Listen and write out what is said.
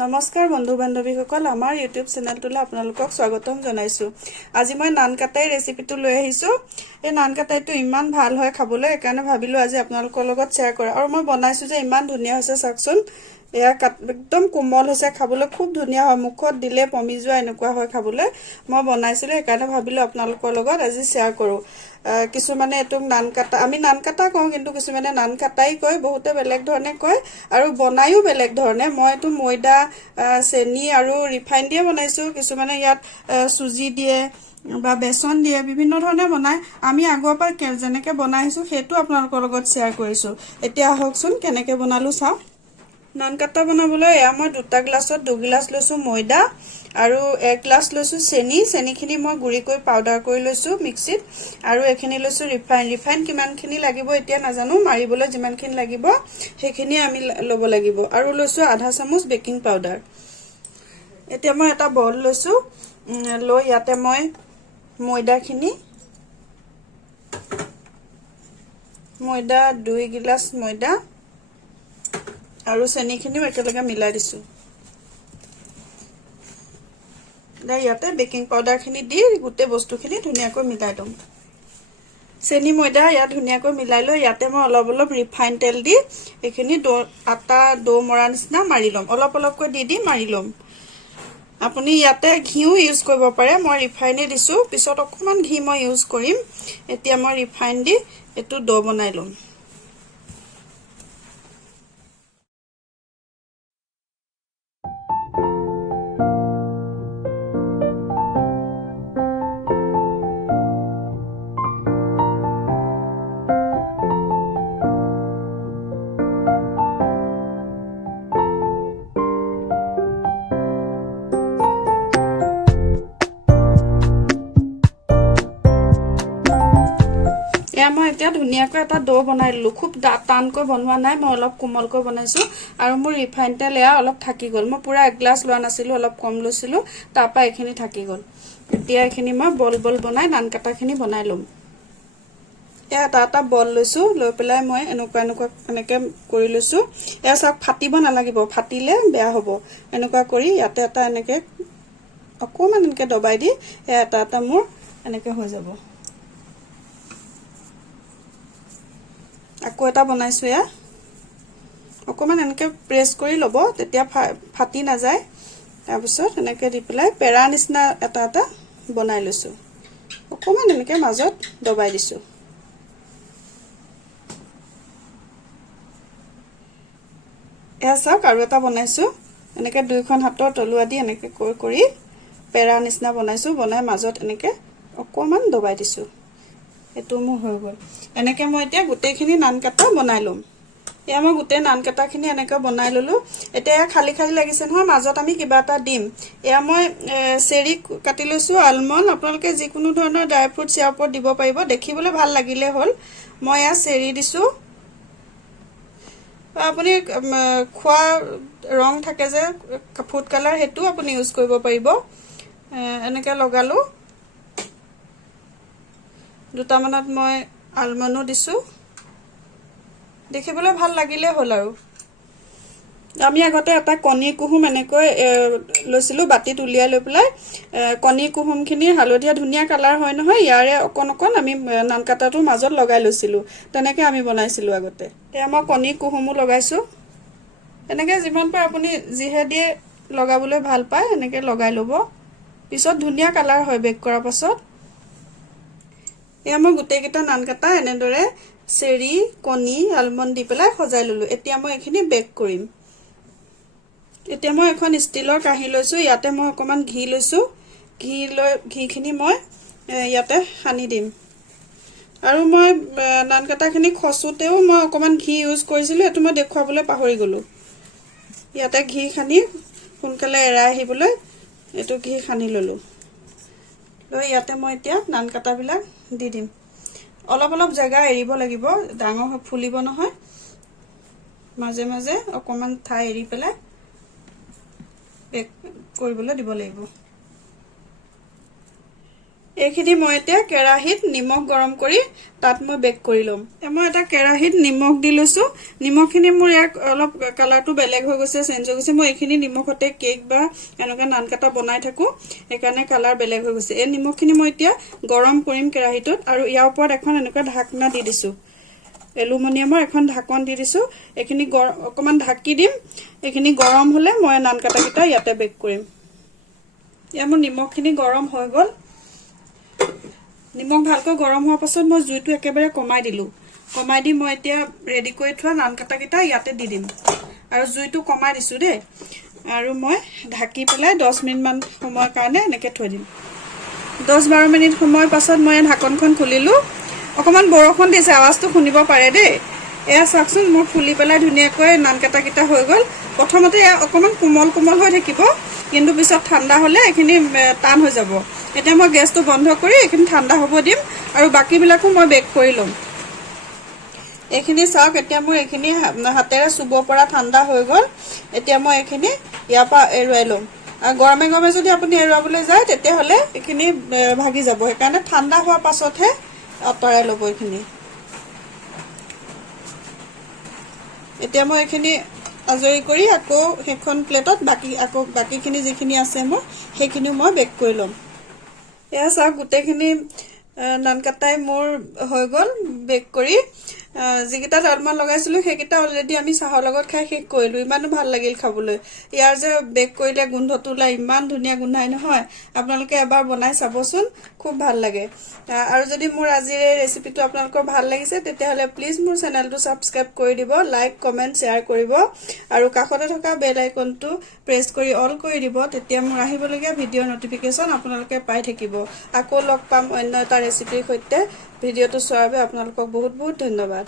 নমস্কাৰ বন্ধু বান্ধৱীসকল আমাৰ ইউটিউব চেনেলটোলৈ আপোনালোকক স্বাগতম জনাইছো। আজি মই নান কাটাই ৰেচিপিটো লৈ আহিছো। এই নান কাটাইটো ইমান ভাল হয় খাবলৈ, সেইকাৰণে ভাবিলো আজি আপোনালোকৰ লগত শ্বেয়াৰ কৰা। আৰু মই বনাইছো যে ইমান ধুনীয়া হৈছে চাওকচোন। এয়া একদম কোমল হৈছে, খাবলৈ খুব ধুনীয়া হয়, মুখত দিলে পমি যোৱা এনেকুৱা হয় খাবলৈ। মই বনাইছিলো, সেইকাৰণে ভাবিলো আপোনালোকৰ লগত আজি শ্বেয়াৰ কৰো। কিছুমানে এটুক নান কাটা, আমি নান কাটা কওঁ, কিন্তু কিছুমানে নান কাটাই কয়, বহুতে বেলেগ ধৰণে কয় আৰু বনায়ো বেলেগ ধৰণে। মইতো ময়দা, চেনি আৰু ৰিফাইন দিয়ে বনাইছো। কিছুমানে ইয়াত সুজি দিয়ে বা বেসন দিয়ে, বিভিন্ন ধৰণে বনায়। আমি আগৰ পৰা যেনেকৈ বনাইছো সেইটো আপোনালোকৰ লগত শ্বেয়াৰ কৰিছো। এতিয়া আহকচোন কেনেকৈ বনালো চাওঁ। নান কাটা বনাবলৈ এয়া মই 2টা গ্লাছত 2 গ্লাছ লৈছো ময়দা আৰু 1 গ্লাছ লৈছো চেনি। চেনিখিনি মই গুড়ি কৰি পাউডাৰ কৰি লৈছো মিক্সিত। আৰু এখিনি লৈছো ৰিফাইন। ৰিফাইন কিমানখিনি লাগিব এতিয়া নাজানো, মাৰিবলৈ যিমানখিনি লাগিব সেইখিনি আমি ল'ব লাগিব। আৰু লৈছো আধা চামুচ বেকিং পাউডাৰ। এতিয়া মই এটা বল লৈছো, লৈ ইয়াতে মই ময়দা 2 গিলাচ ময়দা আৰু চেনিখিনিও একেলগে মিলাই দিছো। ইয়াতে বেকিং পাউডাৰখিনি দি গোটেই বস্তুখিনি ধুনীয়াকৈ মিলাই দিম। চেনি ময়দা ইয়াত ধুনীয়াকৈ মিলাই লৈ ইয়াতে মই অলপ অলপ ৰিফাইন তেল দি এইখিনি আটা ডো মৰা নিচিনা মাৰি ল'ম। অলপ অলপকৈ দি মাৰি ল'ম। আপুনি ইয়াতে ঘিউ ইউজ কৰিব পাৰে, মই ৰিফাইনে দিছো, পিছত অকমান ঘি মই ইউজ কৰিম। এতিয়া মই ৰিফাইন দি এইটো ডো বনাই ল'ম। মই এতিয়া ধুনীয়াকৈ এটা ডো বনাই ললো। খুব টানকৈ বনোৱা নাই, মই অলপ কোমলকৈ বনাইছো। আৰু মোৰ ৰিফাইন তেল এয়া অলপ থাকি গ'ল। মই পুৰা 1 গ্লাছ লোৱা নাছিলো, অলপ কম লৈছিলো, তাৰ পৰা এইখিনি থাকি গ'ল। এতিয়া এইখিনি মই বল বল বনাই নান কাটাখিনি বনাই ল'ম। এয়া এটা বল লৈছো, লৈ পেলাই মই এনেকে কৰি লৈছো। এয়া চাওক ফাটিব নালাগিব, ফাটিলে বেয়া হ'ব। এনেকুৱা কৰি ইয়াতে এটা এনেকে অকমান এনেকে দবাই দি এয়া এটা মোৰ এনেকে হৈ যাব। আকৌ এটা বনাইছো। এয়া অকমান এনেকে প্ৰেছ কৰি ল'ব, তেতিয়া ফাটি নাযায়। তাৰপিছত এনেকে দি পেলাই পেৰা নিচিনা এটা বনাই লৈছো। অকমান এনেকে মাজত দবাই দিছো। এয়া চাওক আৰু এটা বনাইছো। এনেকে দুইখন হাতৰ তলুৱা দি এনেকে কৰি পেৰা নিচিনা বনাইছো। বনাই মাজত এনেকে অকমান দবাই দিছো। এইটো মোৰ হৈ গ'ল। এনেকে মই এতিয়া গোটেইখিনি নান কাটা বনাই ল'ম। এয়া মই গোটেই নান কাটাখিনি এনেকে বনাই ললো। এতিয়া খালি খালি লাগিছে নহয়, মাজত আমি কিবা এটা দিম। এয়া মই চেৰি কাটি লৈছো, আলমণ্ড, আপোনালোকে যিকোনো ধৰণৰ ড্ৰাই ফ্ৰুটছ ইয়াৰ ওপৰত দিব পাৰিব, দেখিবলৈ ভাল লাগিলে হ'ল। মই এয়া চেৰি দিছো। আপুনি খোৱা ৰং থাকে যে ফুড কালাৰ, সেইটো আপুনি ইউজ কৰিব পাৰিব। এনেকে লগালো। দুটামানত মই আলমণ্ডো দিছো। দেখিবলৈ ভাল লাগিলে হ'ল। আৰু আমি আগতে এটা কণী কুহুম এনেকৈ লৈছিলো, বাতিত উলিয়াই লৈ পেলাই কণী কুহুমখিনি হালধীয়া ধুনীয়া কালাৰ হয় নহয়, ইয়াৰে অকণ আমি নান কাটাটোৰ মাজত লগাই লৈছিলো। তেনেকে আমি বনাইছিলো আগতে। এয়া মই কণী কুহুমো লগাইছো। এনেকে যিমান পাৰে আপুনি যিহে দিয়ে লগাবলৈ ভাল পায় এনেকে লগাই ল'ব। পিছত ধুনীয়া কালাৰ হয় বেক কৰাৰ পাছত। এয়া মই গোটেইকেইটা নান কাটা এনেদৰে চেৰি, কণী, আলমণ্ড দি পেলাই সজাই ললো। এতিয়া মই এইখিনি বেক কৰিম। এতিয়া মই এখন ষ্টিলৰ কাঁহী লৈছো, ইয়াতে মই অকমান ঘি লৈছো। ঘিখিনি মই ইয়াতে সানি দিম। আৰু মই নান কাটাখিনি খচুতেও মই অকমান ঘি ইউজ কৰিছিলো, এইটো মই দেখুৱাবলৈ পাহৰি গলো। ইয়াতে ঘি সানি সোনকালে এৰাই আহিবলৈ এইটো ঘি সানি ললো। লৈ ইয়াতে মই এতিয়া নান কাটাবিলাক দি দিম। অলপ অলপ জেগা এৰিব লাগিব, ডাঙৰ ফুলিব নহয়। মাজে মাজে অকমান ঠাই এৰি পেলাই বেক কৰিবলৈ দিব লাগিব। এইখিনি মই এতিয়া কেৰাহীত নিমখ গৰম কৰি তাত মই বেক কৰি লম মই এটা কেৰাহীত নিমখ দি লৈছো নিমখখিনি মোৰ এক অলপ কালাৰটো বেলেগ হৈ গৈছে চেঞ্জ হৈ গৈছে মই এইখিনি নিমখতে কেক বা এনেকা নান কাটা বনাই থাকো সেইকাৰণে কালাৰ বেলেগ হৈ গৈছে এই নিমখখিনি মই এতিয়া গৰম কৰিম কেৰাহীটোত আৰু ইয়াৰ ওপৰত এখন এনেকা ঢাকনা দি দিছো এলুমিনিয়ামৰ এখন ঢাকন দি দিছো এইখিনি অকমান ঢাকি দিম এইখিনি গৰম হলে মই নান কাটা কিটা ইয়াতে বেক কৰিম ইয়া মোৰ নিমখখিনি গৰম হৈ গল নিমখ ভালকৈ গৰম হোৱাৰ পাছত মই জুইটো একেবাৰে কমাই দিলো কমাই দি মই এতিয়া ৰেডি কৰি থোৱা নান কাটা কিটা ইয়াতে দি দিম আৰু জুইটো কমাই দিছো দেই আৰু মই ঢাকি পেলাই 10 মিনিট মান সময়ৰ কাৰণে এনেকে থৈ দিম 10-12 মিনিট সময়ৰ পাছত মই ঢাকনখন খুলিলো অকমান বৰষুণ দিছে আৱাজটো শুনিব পাৰে দেই এয়া চাকচোন মই ফুলি পেলাই ধুনিয়াকৈ নান কাটা কিটা হৈ গল প্ৰথমতে অকমান কোমল কোমল হৈ থাকিব কিন্তু পিছত ঠাণ্ডা হলে এখিনি টান হৈ যাব এতিয়া মই গেছটো বন্ধ কৰি এখিনি ঠাণ্ডা হ'ব দিম আৰু বাকি বিলাকো মই বেক কৰি লম এখিনি চাওক এতিয়া মই এখিনি হাতেৰে চুব পৰা ঠাণ্ডা হৈ গল এতিয়া মই এখিনি ইয়াপা এৰুৱাই লম আৰু গৰমে গৰমে যদি আপুনি এৰুৱাবলৈ যায় তেতিয়া হলে এখিনি ভাগি যাব সেইকাৰণে ঠাণ্ডা হোৱাৰ পাছতহে আতৰাই লব এখিনি এতিয়া মই এখিনি আজৰি কৰি আকৌ হেখন প্লেটত বাকিখিনি যিখিনি আছে মোৰ সেইখিনি মই বেক কৰি লম এয়া চাওক গুটেখিনি নান কাটাই মোৰ হৈ গল বেক কৰি যিকিটা অলমান লগাইছিলো সেইকিটা অলৰেডি আমি চাহৰ লগত খাই শেষ কৰিলো ইমানো ভাল লাগিল খাবলৈ ইয়াৰ যে বেক কৰিলে গোন্ধটো লাই ইমান ধুনিয়া গোন্ধাই নহয় আপোনালোকে এবাৰ বনাই চাবচোন খুব ভাল লাগে আৰু যদি মোৰ আজিৰ এই ৰেচিপিটো আপোনালোকৰ ভাল লাগিছে তেতিয়াহলে প্লিজ মোৰ চেনেলটো সাবস্ক্ৰাইব কৰি দিব লাইক কমেন্ট শেয়াৰ কৰিব আৰু কাষতে থকা বেল আইকনটো প্ৰেছ কৰি অল কৰি দিব তেতিয়া মোৰ আহিবলগীয়া ভিডিঅ নটিফিকেশন আপোনালোকে পাই থাকিব আকৌ লগ পাম অন্য এটা ৰেচিপিৰ সৈতে ভিডিঅটো চোৱাৰ বাবে আপোনালোকক বহুত বহুত ধন্যবাদ